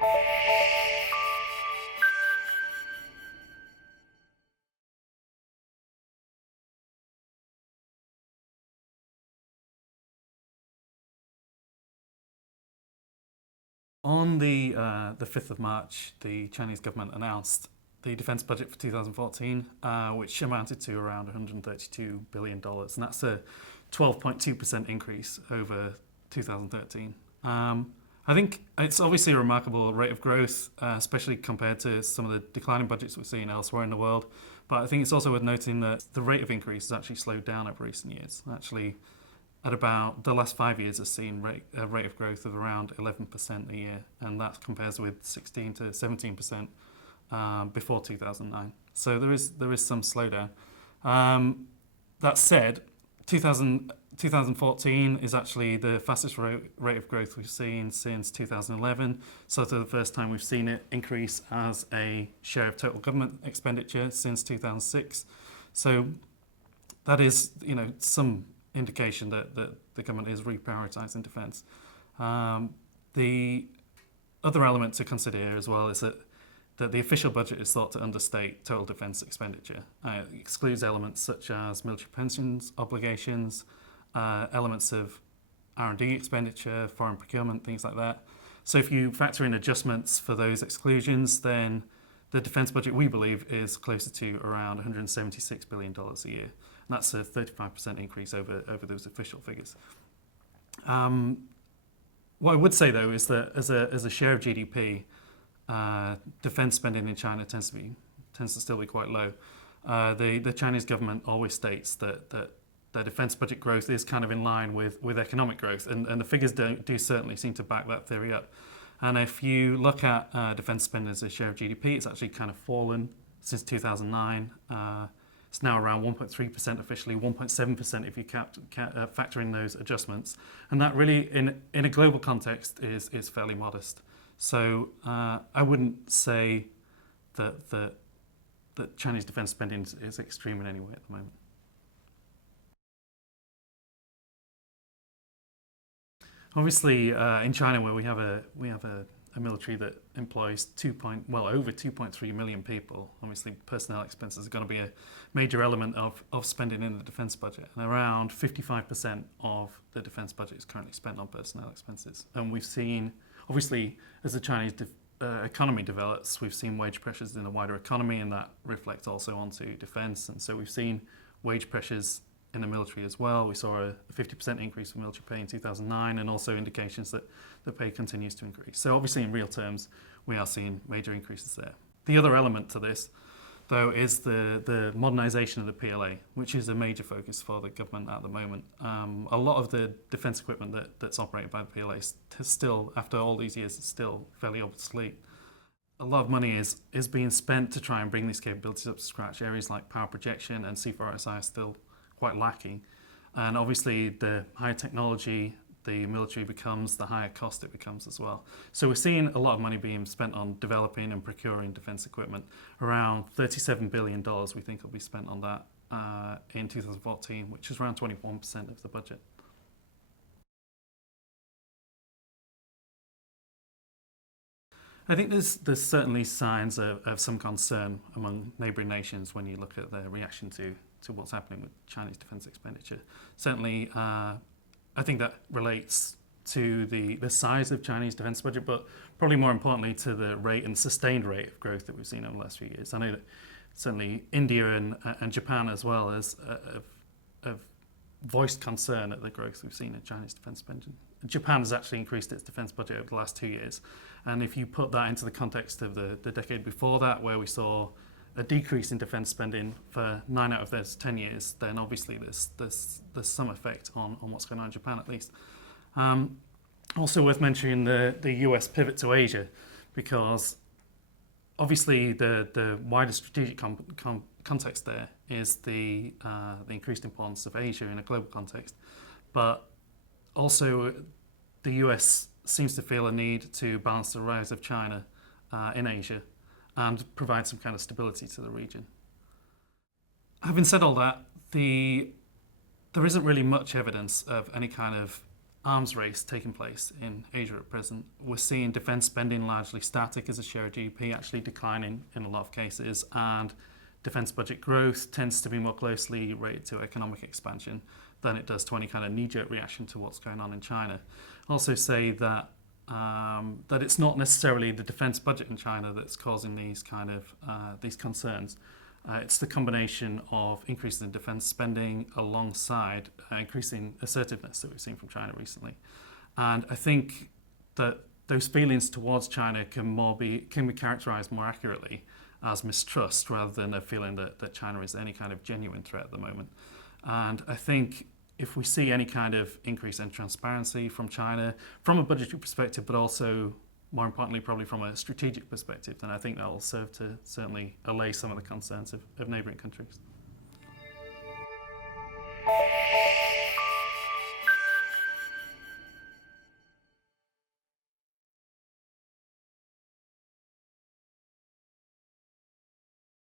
On the 5th of March, the Chinese government announced the defense budget for 2014, which amounted to around $132 billion, and that's a 12.2% increase over 2013. I think it's obviously a remarkable rate of growth, especially compared to some of the declining budgets we're seeing elsewhere in the world. But I think it's also worth noting that the rate of increase has actually slowed down over recent years. Actually, at about the last 5 years has seen a rate of growth of around 11% a year, and that compares with 16 to 17% before 2009. So there is some slowdown. That said, 2014 is actually the fastest rate of growth we've seen since 2011. So for the first time we've seen it increase as a share of total government expenditure since 2006. So that is, some indication that the government is reprioritising defence. The other element to consider here as well is that the official budget is thought to understate total defence expenditure. It excludes elements such as military pensions, obligations, elements of R&D expenditure, foreign procurement, things like that. So if you factor in adjustments for those exclusions, then the defence budget, we believe, is closer to around $176 billion a year. And that's a 35% increase over those official figures. What I would say, though, is that as a share of GDP, defence spending in China tends to still be quite low. The Chinese government always states that their defence budget growth is kind of in line with economic growth, and the figures do certainly seem to back that theory up. And if you look at defence spending as a share of GDP, it's actually kind of fallen since 2009. It's now around 1.3% officially, 1.7% if you factor in those adjustments. And that really, in a global context, is fairly modest. So I wouldn't say that Chinese defence spending is extreme in any way at the moment. Obviously, in China, where we have a military that employs over 2.3 million people, obviously personnel expenses are going to be a major element of spending in the defence budget. And around 55% of the defence budget is currently spent on personnel expenses. And we've seen, obviously, as the Chinese economy develops, we've seen wage pressures in the wider economy, and that reflects also onto defence. And so we've seen wage pressures in the military as well. We saw a 50% increase in military pay in 2009, and also indications that the pay continues to increase. So obviously in real terms, we are seeing major increases there. The other element to this, though, is the modernisation of the PLA, which is a major focus for the government at the moment. A lot of the defence equipment that's operated by the PLA is still, after all these years, is still fairly obsolete. A lot of money is being spent to try and bring these capabilities up to scratch. Areas like power projection and C4ISI are still quite lacking, and obviously the higher technology the military becomes, the higher cost it becomes as well. So we're seeing a lot of money being spent on developing and procuring defence equipment. Around $37 billion we think will be spent on that in 2014, which is around 21% of the budget. I think there's certainly signs of some concern among neighbouring nations when you look at their reaction to what's happening with Chinese defence expenditure. Certainly, I think that relates to the size of Chinese defence budget, but probably more importantly to the rate and sustained rate of growth that we've seen over the last few years. I know that certainly India and Japan as well have voiced concern at the growth we've seen in Chinese defence spending. Japan has actually increased its defence budget over the last 2 years, and if you put that into the context of the decade before that, where we saw a decrease in defence spending for 9 out of those 10 years, then obviously there's some effect on what's going on in Japan at least. Also worth mentioning the US pivot to Asia, because obviously the wider strategic context there is the increased importance of Asia in a global context, but also the US seems to feel a need to balance the rise of China in Asia and provide some kind of stability to the region. Having said all that, there isn't really much evidence of any kind of arms race taking place in Asia at present. We're seeing defence spending largely static as a share of GDP, actually declining in a lot of cases, and defence budget growth tends to be more closely related to economic expansion than it does to any kind of knee-jerk reaction to what's going on in China. Also say that that it's not necessarily the defence budget in China that's causing these kind of these concerns. It's the combination of increases in defence spending alongside increasing assertiveness that we've seen from China recently. And I think that those feelings towards China can be characterised more accurately as mistrust rather than a feeling that China is any kind of genuine threat at the moment. And I think if we see any kind of increase in transparency from China, from a budgetary perspective, but also more importantly, probably from a strategic perspective, then I think that will serve to certainly allay some of the concerns of neighbouring countries.